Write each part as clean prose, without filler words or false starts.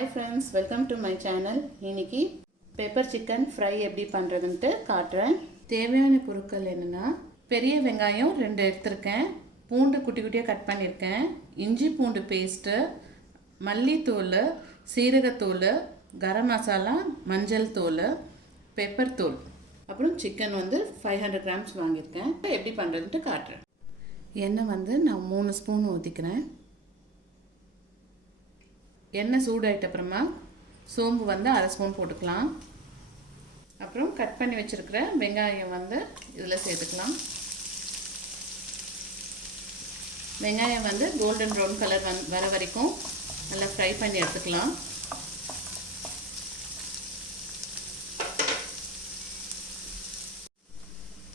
Hi friends, welcome to my channel. இன்னைக்கு pepper chicken fry எப்படி பண்ணுறதுன்ட்டு காட்டுறேன். தேவையான பொருட்கள் என்னென்னா, பெரிய வெங்காயம் 2 எடுத்திருக்கேன், பூண்டு குட்டி குட்டியாக கட் பண்ணியிருக்கேன், இஞ்சி பூண்டு பேஸ்ட்டு, மல்லித்தூள், சீரகத்தூள், கரம் மசாலா, மஞ்சள் தூள், பெப்பர் தூள், அப்புறம் சிக்கன் 500 கிராம்ஸ் வாங்கியிருக்கேன். எப்படி பண்ணுறதுன்ட்டு காட்டுறேன். எண்ணெய் நான் 3 ஸ்பூன் ஊற்றிக்கிறேன். எண்ணெய் சூடாயிட்ட அப்புறமா சோம்பு 1/2 ஸ்பூன் போட்டுக்கலாம். அப்புறம் கட் பண்ணி வச்சுருக்கிற வெங்காயம் இதில் சேர்த்துக்கலாம். வெங்காயம் கோல்டன் ப்ரௌன் கலர் வர வரைக்கும் நல்லா ஃப்ரை பண்ணி எடுத்துக்கலாம்.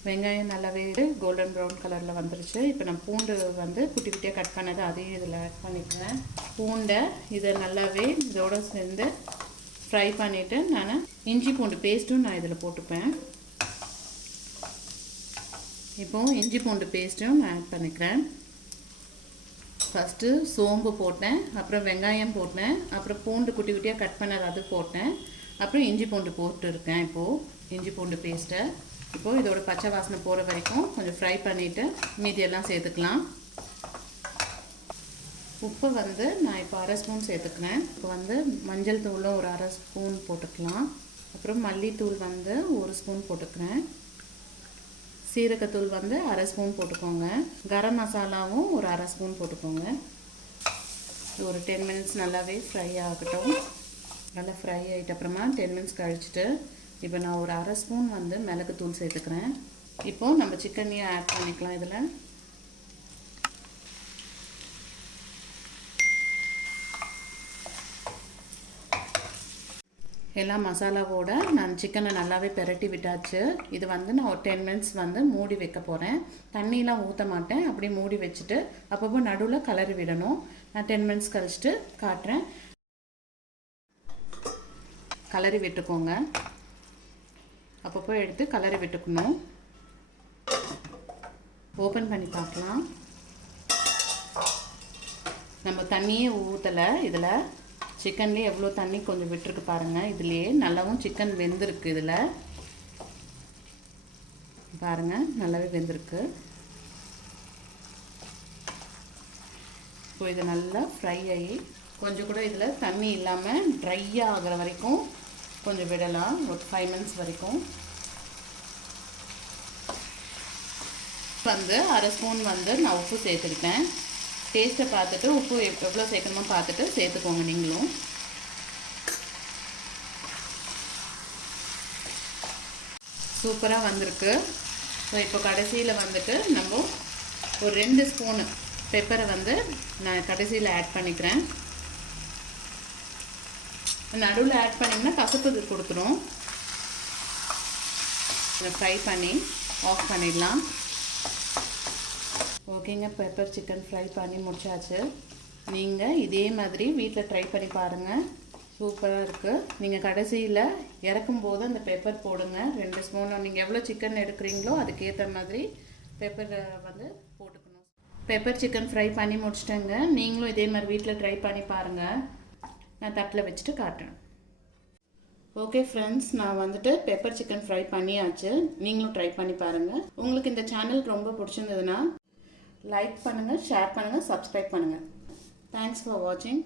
வெங்காயம் நல்லாவே கோல்டன் ப்ரௌன் கலரில் வந்துருச்சு. இப்போ நான் பூண்டு குட்டி குட்டியாக கட் பண்ணதை அதையும் இதில் ஆட் பண்ணிக்கிறேன். பூண்டை இதை நல்லாவே இதோடு சேர்ந்து ஃப்ரை பண்ணிவிட்டு நான் இஞ்சி பூண்டு பேஸ்ட்டும் நான் இதில் போட்டுப்பேன். இப்போது இஞ்சி பூண்டு பேஸ்ட்டும் நான் ஆட் பண்ணிக்கிறேன். ஃபஸ்ட்டு சோம்பு போட்டேன், அப்புறம் வெங்காயம் போட்டேன், அப்புறம் பூண்டு குட்டி குட்டியாக கட் பண்ணது அது போட்டேன், அப்புறம் இஞ்சி பூண்டு போட்டுருக்கேன். இப்போது இஞ்சி பூண்டு பேஸ்ட்டை இப்போது இதோட பச்சை வாசனை போகிற வரைக்கும் கொஞ்சம் ஃப்ரை பண்ணிவிட்டு மீதியெல்லாம் சேர்த்துக்கலாம். உப்பு நான் இப்போ 1/2 ஸ்பூன் சேர்த்துக்கிறேன். இப்போ மஞ்சள் தூளும் ஒரு 1/2 ஸ்பூன் போட்டுக்கலாம். அப்புறம் மல்லித்தூள் 1 ஸ்பூன் போட்டுக்கிறேன். சீரகத்தூள் 1/2 ஸ்பூன் போட்டுக்கோங்க. கரம் மசாலாவும் ஒரு 1/2 ஸ்பூன் போட்டுக்கோங்க. ஒரு 10 மினிட்ஸ் நல்லாவே ஃப்ரை ஆகட்டும். நல்லா ஃப்ரை ஆகிட்ட அப்புறமா 10 மினிட்ஸ் கழிச்சிட்டு இப்போ நான் ஒரு 1/2 ஸ்பூன் மிளகுத்தூள் சேர்த்துக்கிறேன். இப்போது நம்ம சிக்கனையும் ஆட் பண்ணிக்கலாம். இதில் எல்லா மசாலாவோட நான் சிக்கனை நல்லாவே பெரட்டி விட்டாச்சு. இது நான் ஒரு 10 மினிட்ஸ் மூடி வைக்க போகிறேன். தண்ணியெலாம் ஊற்ற மாட்டேன், அப்படி மூடி வச்சுட்டு அப்பப்போ நடுவில் கலரி விடணும். நான் 10 மினிட்ஸ் கழிச்சிட்டு காட்டுறேன். கலரி விட்டுக்கோங்க, அப்பப்போ எடுத்து கலரி விட்டுக்கணும். ஓப்பன் பண்ணி பார்க்கலாம். நம்ம தண்ணியே ஊற்றலை. இதில் சிக்கன்லேயே எவ்வளோ தண்ணி கொஞ்சம் விட்டுருக்கு பாருங்கள். இதுலேயே நல்லாவும் சிக்கன் வெந்திருக்கு. இதில் பாருங்கள், நல்லாவே வெந்திருக்கு. இப்போ இது நல்லா ஃப்ரை ஆகி கொஞ்சம் கூட இதில் தண்ணி இல்லாமல் ட்ரையாக ஆகிற வரைக்கும் கொஞ்சம் விடலாம், ஒரு 5 மினிட்ஸ் வரைக்கும். 1/2 ஸ்பூன் நான் உப்பு சேர்த்துக்கிட்டேன். டேஸ்ட்டை பார்த்துட்டு உப்பு எவ்வளோ சேர்க்கணுமோ பார்த்துட்டு சேர்த்துக்கோங்க நீங்களும். சூப்பராக வந்திருக்கு. ஸோ இப்போ கடைசியில் நம்ம ஒரு 2 ஸ்பூனு பெப்பரை நான் கடைசியில் ஆட் பண்ணிக்கிறேன். நடுவில் ஆட் பண்ணிங்கன்னா கசப்பு கொடுத்துரும். ஃப்ரை பண்ணி ஆஃப் பண்ணிடலாம். ஓகேங்க, பெப்பர் சிக்கன் ஃப்ரை பண்ணி முடிச்சாச்சு. நீங்கள் இதே மாதிரி வீட்டில் ட்ரை பண்ணி பாருங்கள், சூப்பராக இருக்குது. நீங்கள் கடைசியில் இறக்கும்போது அந்த பெப்பர் போடுங்க. 2 ஸ்பூன் நீங்கள் எவ்வளோ சிக்கன் எடுக்கிறீங்களோ அதுக்கேற்ற மாதிரி பெப்பர் போட்டுக்கணும். பெப்பர் சிக்கன் ஃப்ரை பண்ணி முடிச்சிட்டேங்க. நீங்களும் இதே மாதிரி வீட்டில் ட்ரை பண்ணி பாருங்கள். நான் தட்டில் வச்சுட்டு காட்டுறேன். ஓகே ஃப்ரெண்ட்ஸ், நான் பெப்பர் சிக்கன் ஃப்ரை பண்ணியாச்சு. நீங்களும் ட்ரை பண்ணி பாருங்கள். உங்களுக்கு இந்த சேனல் ரொம்ப பிடிச்சிருந்ததுன்னா லைக் பண்ணுங்கள், ஷேர் பண்ணுங்கள், சப்ஸ்கிரைப் பண்ணுங்கள். தேங்க்ஸ் ஃபார் வாட்சிங்.